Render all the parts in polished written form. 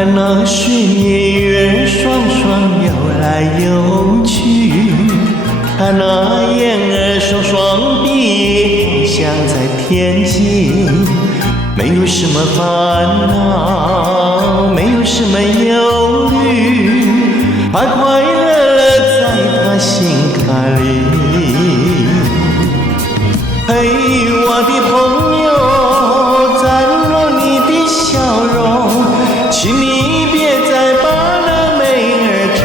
看那水面月双双游来游去，看那燕儿双双闭，响在天际。没有什么烦恼，没有什么忧虑，快快乐乐在他心坎里。嘿，我的朋友，展露你的笑容，请你别再把那妹儿走，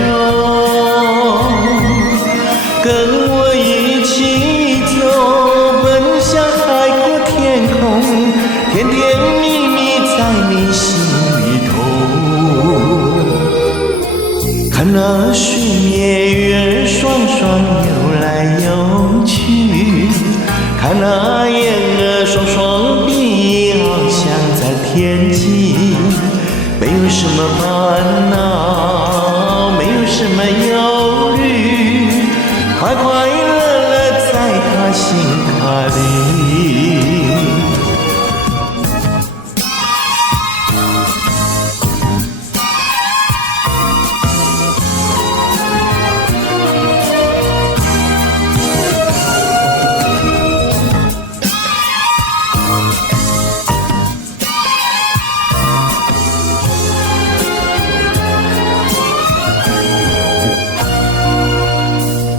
跟我一起走，奔向海阔天空，甜甜蜜蜜在你心里头。看那水面月双双游来游去，看那燕儿双双闭，翱翔在天际。没有什么烦恼，没有什么忧虑，快快乐乐在他心坎里。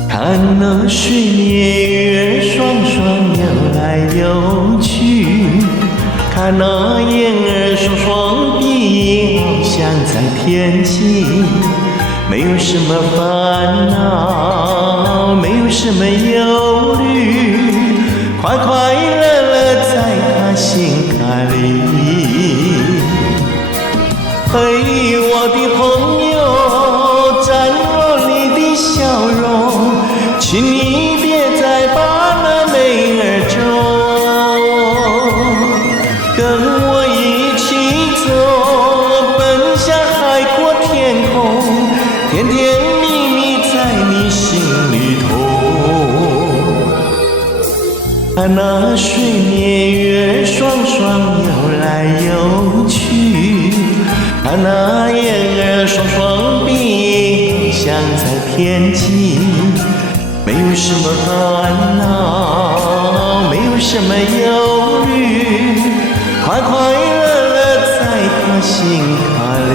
看那水面月双双游来游去，看那燕儿双双闭，翱翔在天际。没有什么烦恼，没有什么忧虑，快快乐乐在他心坎里。嘿，我的朋友，展露你的笑容，请你别再把那妹儿走，跟我一起走，奔向海阔天空，甜甜蜜蜜在你心里头。看那水面月双双游来游去，看那燕儿双双闭，翱翔在天际。没有什么烦恼，没有什么忧虑，快快乐乐在他心坎里。